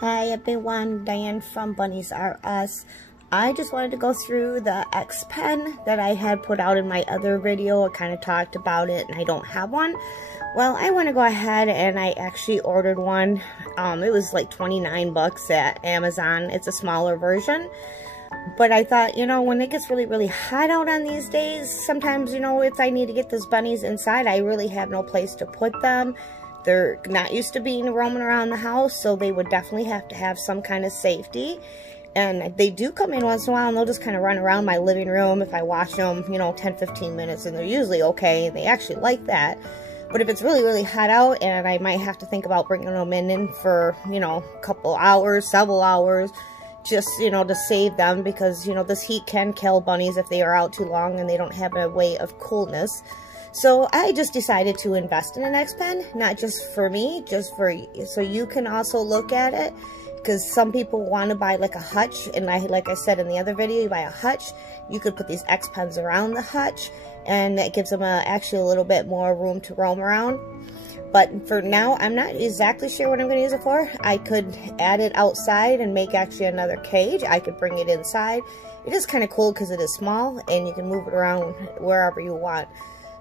Hi everyone, Diane from Bunnies-R-Us. I just wanted to go through the xpen that I had put out in my other video. I kind of talked about it and I don't have one. Well, I want to go ahead and I actually ordered one. It was like 29 bucks at Amazon. It's a smaller version. But I thought, you know, when it gets really hot out on these days, sometimes, you know, if I need to get those bunnies inside, I really have no place to put them. They're not used to being roaming around the house, so they would definitely have to have some kind of safety. And they do come in once in a while, and they'll just kind of run around my living room if I watch them, you know, 10-15 minutes, and they're usually okay. They actually like that. But if it's really hot out, and I might have to think about bringing them in for, you know, a couple hours, several hours, just, you know, to save them, because, you know, this heat can kill bunnies if they are out too long and they don't have a way of coolness. So I just decided to invest in an xpen, not just for me, just for so you can also look at it, because some people want to buy like a hutch, and like I said in the other video, you buy a hutch, you could put these xpens around the hutch, and that gives them actually a little bit more room to roam around. But for now, I'm not exactly sure what I'm going to use it for. I could add it outside and make actually another cage. I could bring it inside. It is kind of cool because it is small and you can move it around wherever you want.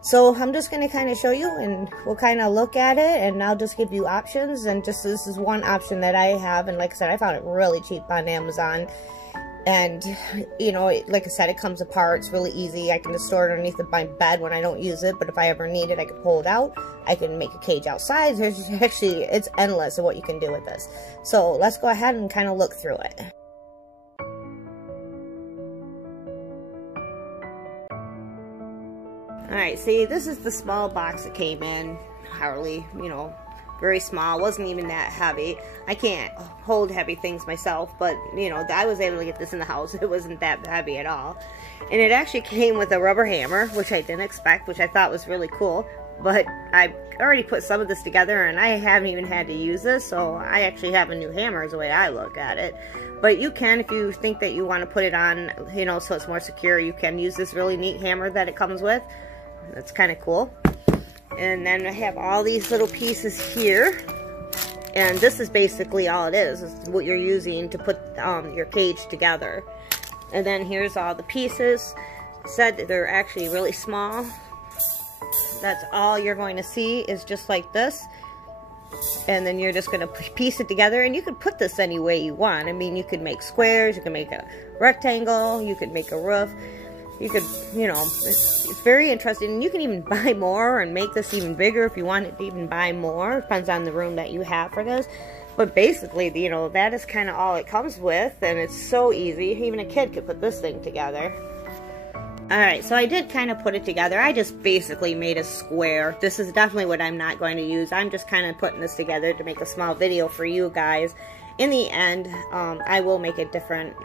So I'm just going to kind of show you, and we'll kind of look at it, and I'll just give you options. And just this is one option that I have, and like I said, I found it really cheap on Amazon. And, you know, like I said, it comes apart. It's really easy. I can just store it underneath my bed when I don't use it. But if I ever need it, I can pull it out. I can make a cage outside. There's actually, it's endless of what you can do with this. So let's go ahead and kind of look through it. Alright, see, this is the small box that came in. Hardly, you know, very small. Wasn't even that heavy. I can't hold heavy things myself, but, you know, I was able to get this in the house. It wasn't that heavy at all. And it actually came with a rubber hammer, which I didn't expect, which I thought was really cool. But I already put some of this together, and I haven't even had to use this, so I actually have a new hammer is the way I look at it. But you can, if you think that you want to put it on, you know, so it's more secure, you can use this really neat hammer that it comes with. That's kind of cool. And then I have all these little pieces here, and this is basically all it is what you're using to put your cage together. And then here's all the pieces. Said that they're actually really small. That's all you're going to see is just like this, and then you're just going to piece it together, and you can put this any way you want. I mean, you could make squares, you can make a rectangle, you could make a roof. You could, you know, it's very interesting. And you can even buy more and make this even bigger if you wanted to even buy more. Depends on the room that you have for this. But basically, you know, that is kind of all it comes with. And it's so easy. Even a kid could put this thing together. Alright, so I did kind of put it together. I just basically made a square. This is definitely what I'm not going to use. I'm just kind of putting this together to make a small video for you guys. In the end, I will make a different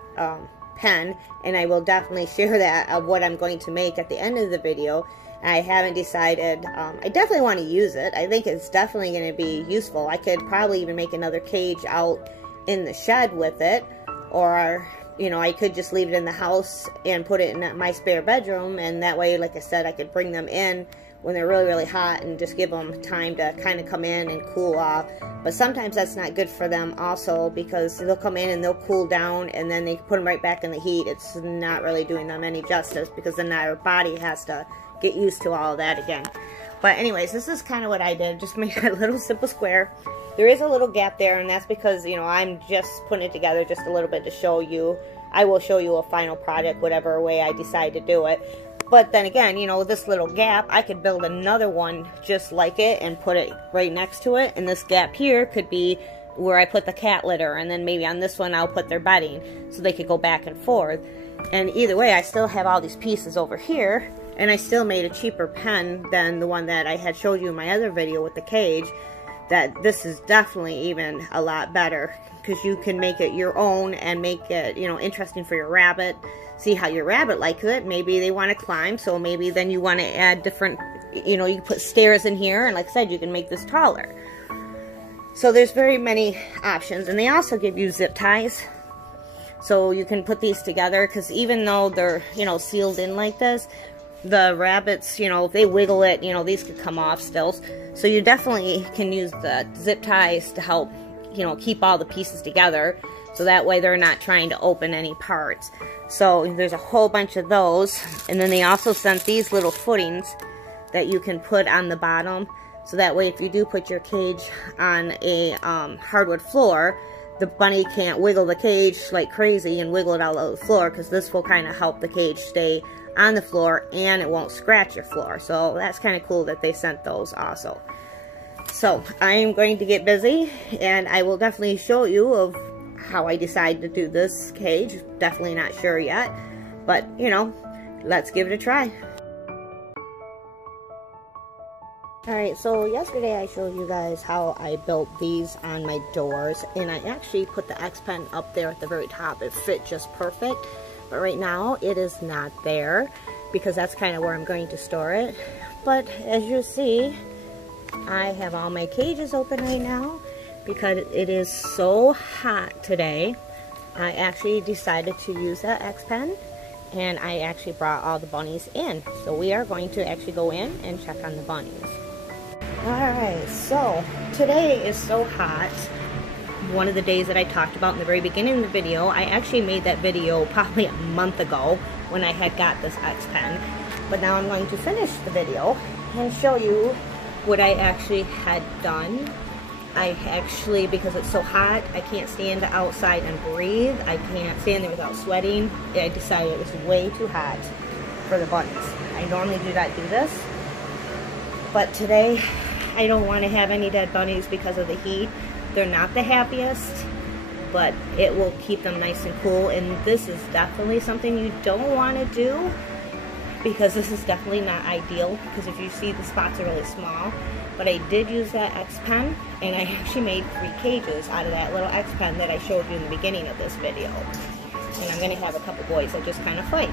pen, and I will definitely share that of what I'm going to make at the end of the video. I haven't decided. I definitely want to use it. I think it's definitely going to be useful. I could probably even make another cage out in the shed with it, or, you know, I could just leave it in the house and put it in my spare bedroom, and that way, like I said, I could bring them in when they're really hot and just give them time to kind of come in and cool off. But sometimes that's not good for them also, because they'll come in and they'll cool down, and then they put them right back in the heat. It's not really doing them any justice, because then their body has to get used to all of that again. But anyways, this is kind of what I did. Just made a little simple square. There is a little gap there, and that's because, you know, I'm just putting it together just a little bit to show you. I will show you a final product, whatever way I decide to do it. But then again, you know, this little gap, I could build another one just like it and put it right next to it. And this gap here could be where I put the cat litter. And then maybe on this one, I'll put their bedding, so they could go back and forth. And either way, I still have all these pieces over here. And I still made a cheaper pen than the one that I had showed you in my other video with the cage. That this is definitely even a lot better, because you can make it your own and make it, you know, interesting for your rabbit. See how your rabbit likes it. Maybe they want to climb, so maybe then you want to add different, you know, you put stairs in here, and like I said, you can make this taller. So there's very many options, and they also give you zip ties, so you can put these together, because even though they're, you know, sealed in like this, the rabbits, you know, if they wiggle it, you know, these could come off still. So you definitely can use the zip ties to help you know, keep all the pieces together. So that way they're not trying to open any parts. So there's a whole bunch of those. And then they also sent these little footings that you can put on the bottom. So that way if you do put your cage on a hardwood floor, the bunny can't wiggle the cage like crazy and wiggle it all over the floor, because this will kind of help the cage stay on the floor and it won't scratch your floor. So that's kind of cool that they sent those also. So I'm going to get busy, and I will definitely show you of how I decide to do this cage. Definitely not sure yet, but you know, let's give it a try. Alright, so yesterday I showed you guys how I built these on my doors, and I actually put the xpen up there at the very top. It fit just perfect, but right now it is not there because that's kind of where I'm going to store it. But as you see, I have all my cages open right now because it is so hot today. I actually decided to use that xpen, and I actually brought all the bunnies in. So we are going to actually go in and check on the bunnies. Alright, so today is so hot. One of the days that I talked about in the very beginning of the video, I actually made that video probably a month ago when I had got this xpen. But now I'm going to finish the video and show you what I actually had done. I actually, because it's so hot, I can't stand outside and breathe. I can't stand there without sweating. I decided it was way too hot for the bunnies. I normally do not do this, but today I don't want to have any dead bunnies because of the heat. They're not the happiest, but it will keep them nice and cool. And this is definitely something you don't want to do, because this is definitely not ideal, because if you see, the spots are really small. But I did use that xpen, and I actually made 3 cages out of that little xpen that I showed you in the beginning of this video. And I'm going to have a couple boys that just kind of fight.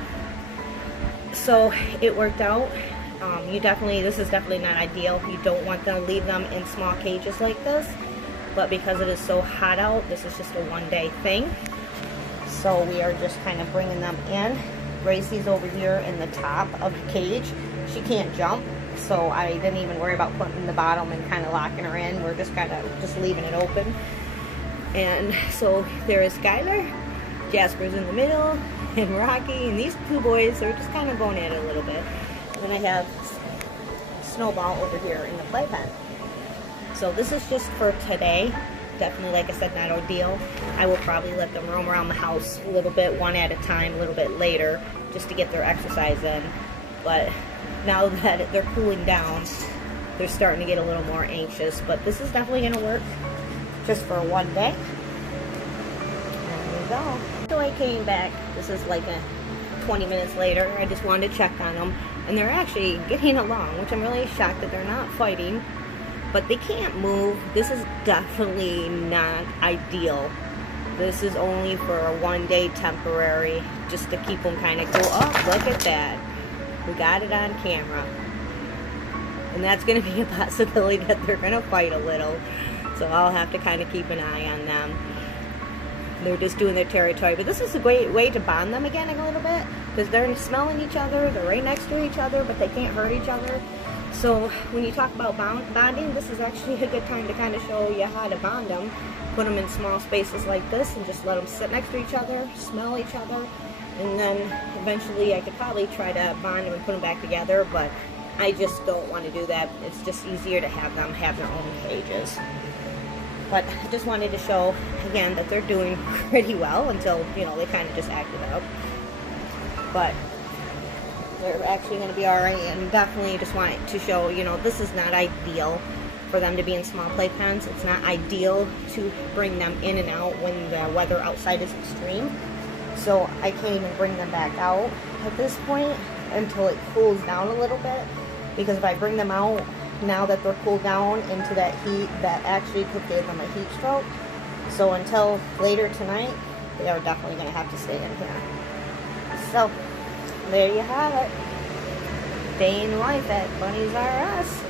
So it worked out. This is definitely not ideal. You don't want to leave them in small cages like this. But because it is so hot out, this is just a one-day thing. So we are just kind of bringing them in. Gracie's over here in the top of the cage. She can't jump, so I didn't even worry about putting the bottom and kind of locking her in. We're just kind of just leaving it open. And so there is Skylar, Jasper's in the middle, and Rocky, and these 2 boys are just kind of going at it a little bit. And then I have Snowball over here in the playpen. So this is just for today. Definitely, like I said, not ideal. I will probably let them roam around the house a little bit, one at a time, a little bit later, just to get their exercise in. But now that they're cooling down, they're starting to get a little more anxious. But this is definitely going to work just for one day. There we go. So I came back. This is like 20 minutes later. I just wanted to check on them. And they're actually getting along, which I'm really shocked that they're not fighting. But they can't move. This is definitely not ideal. This is only for a one-day temporary, just to keep them kind of cool. Oh, look at that. We got it on camera. And that's going to be a possibility that they're going to fight a little. So I'll have to kind of keep an eye on them. They're just doing their territory. But this is a great way to bond them again a little bit, because they're smelling each other. They're right next to each other, but they can't hurt each other. So when you talk about bonding, this is actually a good time to kind of show you how to bond them. Put them in small spaces like this and just let them sit next to each other, smell each other. And then eventually I could probably try to bond them and put them back together, but I just don't want to do that. It's just easier to have them have their own cages. But I just wanted to show, again, that they're doing pretty well until, you know, they kind of just acted up. But they're actually going to be alright, and definitely just want to show, you know, this is not ideal for them to be in small playpens. It's not ideal to bring them in and out when the weather outside is extreme. So I can't even bring them back out at this point until it cools down a little bit, because if I bring them out now that they're cooled down into that heat, that actually could give them a heat stroke. So until later tonight, they are definitely going to have to stay in here. So there you have it. Day in life at Bunnies-R-Us.